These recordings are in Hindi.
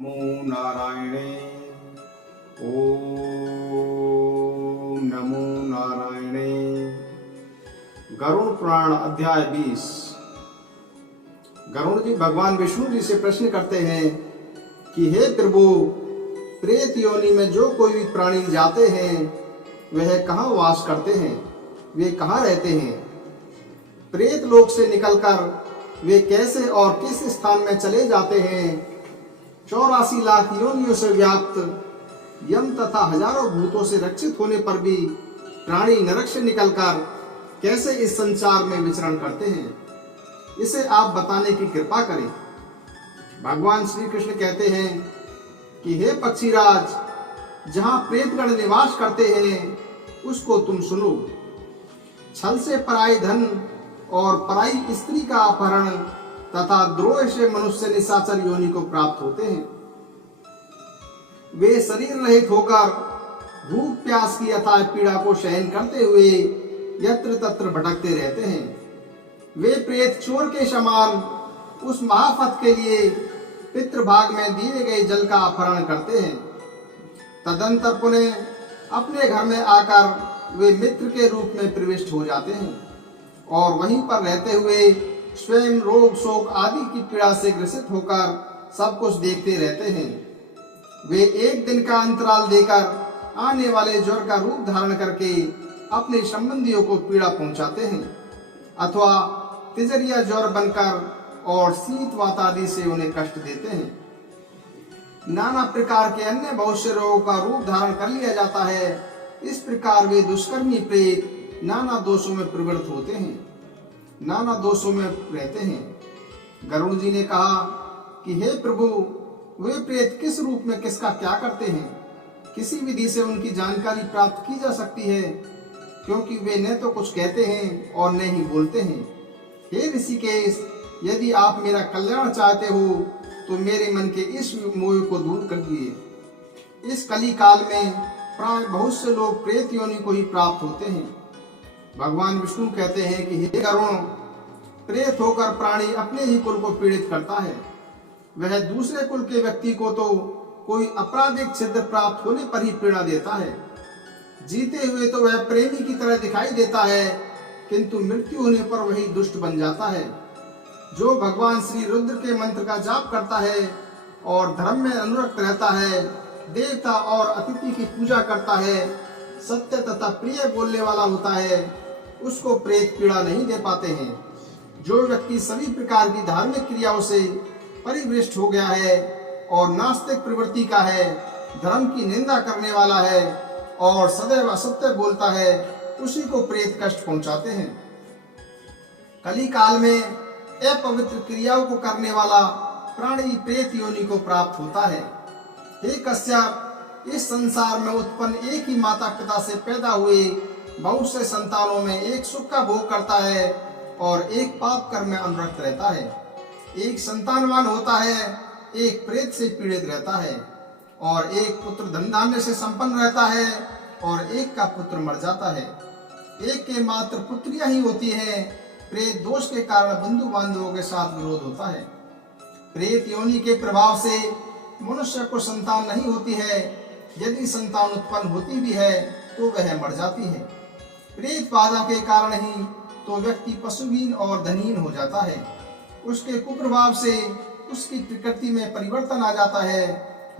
नमो नारायणे। ओम नमो नारायणे। गरुड़ पुराण अध्याय 20। गरुड़ जी भगवान विष्णु जी से प्रश्न करते हैं कि हे प्रभु, प्रेत योनि में जो कोई भी प्राणी जाते हैं वह कहाँ वास करते हैं, वे कहाँ रहते हैं? प्रेत लोक से निकलकर वे कैसे और किस स्थान में चले जाते हैं? 84 लाख योनियों से व्याप्त यम तथा हजारों भूतों से रक्षित होने पर भी प्राणी नरक से निकलकर कैसे इस संसार में विचरण करते हैं, इसे आप बताने की कृपा करें। भगवान श्री कृष्ण कहते हैं कि हे पक्षीराज, जहाँ प्रेतगण निवास करते हैं उसको तुम सुनो। छल से पराई धन और पराई स्त्री का अपहरण तथा द्रोह से मनुष्य निशाचर योनि को प्राप्त होते हैं। वे शरीर रहित होकर भूख प्यास की अथाह पीड़ा को सहन करते हुए यत्र तत्र भटकते रहते हैं। वे प्रेत चोर के समान उस महाफत के लिए पितृभाग में दिए गए जल का अपहरण करते हैं। तदंतर पुनः अपने घर में आकर वे मित्र के रूप में प्रविष्ट हो जाते हैं और वहीं पर रहते हुए स्वयं रोग शोक आदि की पीड़ा से ग्रसित होकर सब कुछ देखते रहते हैं। वे एक दिन का अंतराल देकर आने वाले ज्वर का रूप धारण करके अपने संबंधियों को पीड़ा पहुंचाते हैं अथवा तिजरिया ज्वर बनकर और शीत वात आदि से उन्हें कष्ट देते हैं। नाना प्रकार के अन्य बहुत से रोगों का रूप धारण कर लिया जाता है। इस प्रकार वे दुष्कर्मी प्रेत नाना दोषों में प्रवृत्त होते हैं, नाना दोषों में रहते हैं। गरुड़ जी ने कहा कि हे प्रभु, वे प्रेत किस रूप में किसका क्या करते हैं, किसी विधि से उनकी जानकारी प्राप्त की जा सकती है, क्योंकि वे न तो कुछ कहते हैं और न ही बोलते हैं। हे ऋषिकेश, यदि आप मेरा कल्याण चाहते हो तो मेरे मन के इस मोह को दूर कर दिए। इस कली काल में प्राय बहुत से लोग प्रेत योनि को ही प्राप्त होते हैं। भगवान विष्णु कहते हैं कि हे गरुण, प्रेत होकर प्राणी अपने ही कुल को पीड़ित करता है। वह दूसरे कुल के व्यक्ति को तो कोई आपराधिक छिद्र प्राप्त होने पर ही पीड़ा देता है। जीते हुए तो वह प्रेमी की तरह दिखाई देता है, किंतु मृत्यु होने पर वही दुष्ट बन जाता है। जो भगवान श्री रुद्र के मंत्र का जाप करता है और धर्म में अनुरक्त रहता है, देवता और अतिथि की पूजा करता है, सत्य तथा प्रिय बोलने वाला होता है, उसको प्रेत पीड़ा नहीं दे पाते हैं। जो व्यक्ति सभी प्रकार की धार्मिक क्रियाओं से परिवृष्ट हो गया है और नास्तिक प्रवृत्ति का है, धर्म की निंदा करने वाला है और सदैव असत्य बोलता है, उसी को प्रेत कष्ट पहुंचाते हैं। कली काल में अपवित्र क्रियाओं को करने वाला प्राणी प्रेत योनि को प्राप्त होता है। हे कश्यप, इस संसार में उत्पन्न एक ही माता पिता से पैदा हुए बहुत से संतानों में एक सुख का भोग करता है और एक पाप कर्म में अनुरक्त रहता है। एक संतानवान होता है, एक प्रेत से पीड़ित रहता है, और एक पुत्र धन धान्य से संपन्न रहता है और एक का पुत्र मर जाता है। एक के मात्र पुत्रियां ही होती है। प्रेत दोष के कारण बंधु बांधवों के साथ विरोध होता है। प्रेत योनि के प्रभाव से मनुष्य को संतान नहीं होती है। यदि संतान उत्पन्न होती भी है तो वह मर जाती है। प्रेत बाधा के कारण ही तो व्यक्ति पशुहीन और धनहीन हो जाता है। उसके कुप्रभाव से उसकी प्रकृति में परिवर्तन आ जाता है।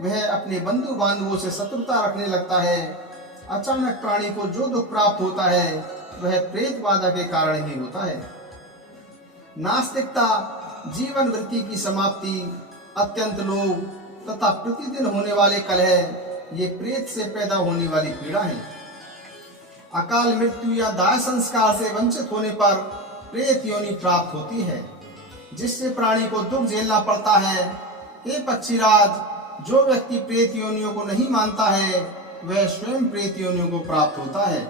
वह अपने बंधु बांधवों से शत्रुता रखने लगता है। अचानक प्राणी को जो दुख प्राप्त होता है वह प्रेत बाधा के कारण ही होता है। नास्तिकता, जीवन वृत्ति की समाप्ति, अत्यंत लोभ तथा प्रतिदिन होने वाले कलह, ये प्रेत से पैदा होने वाली पीड़ा है। अकाल मृत्यु या दाह संस्कार से वंचित होने पर प्रेत योनि प्राप्त होती है, जिससे प्राणी को दुख झेलना पड़ता है। हे पक्षीराज, जो व्यक्ति प्रेत योनियों को नहीं मानता है वह स्वयं प्रेत योनियों को प्राप्त होता है।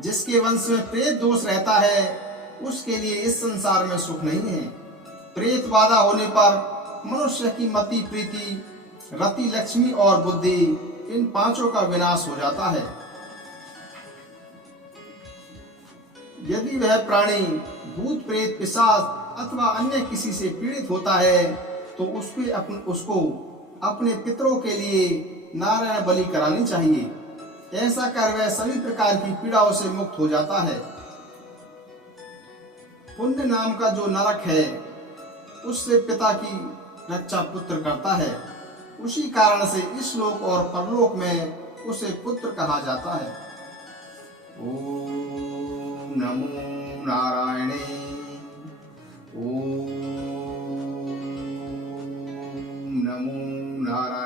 जिसके वंश में प्रेत दोष रहता है उसके लिए इस संसार में सुख नहीं है। प्रेत बाधा होने पर मनुष्य की मति, प्रीति, रति, लक्ष्मी और बुद्धि, इन पांचों का विनाश हो जाता है। यदि वह प्राणी भूत प्रेत पिशाच अथवा अन्य किसी से पीड़ित होता है तो उसको अपने पितरों के लिए नारायण बलि करानी चाहिए। ऐसा कर वह सभी प्रकार की पीड़ाओं से मुक्त हो जाता है। पुण्य नाम का जो नरक है उससे पिता की रक्षा पुत्र करता है। उसी कारण से इस लोक और परलोक में उसे पुत्र कहा जाता है। ओम नमो नारायणे। ओम नमो नारायण।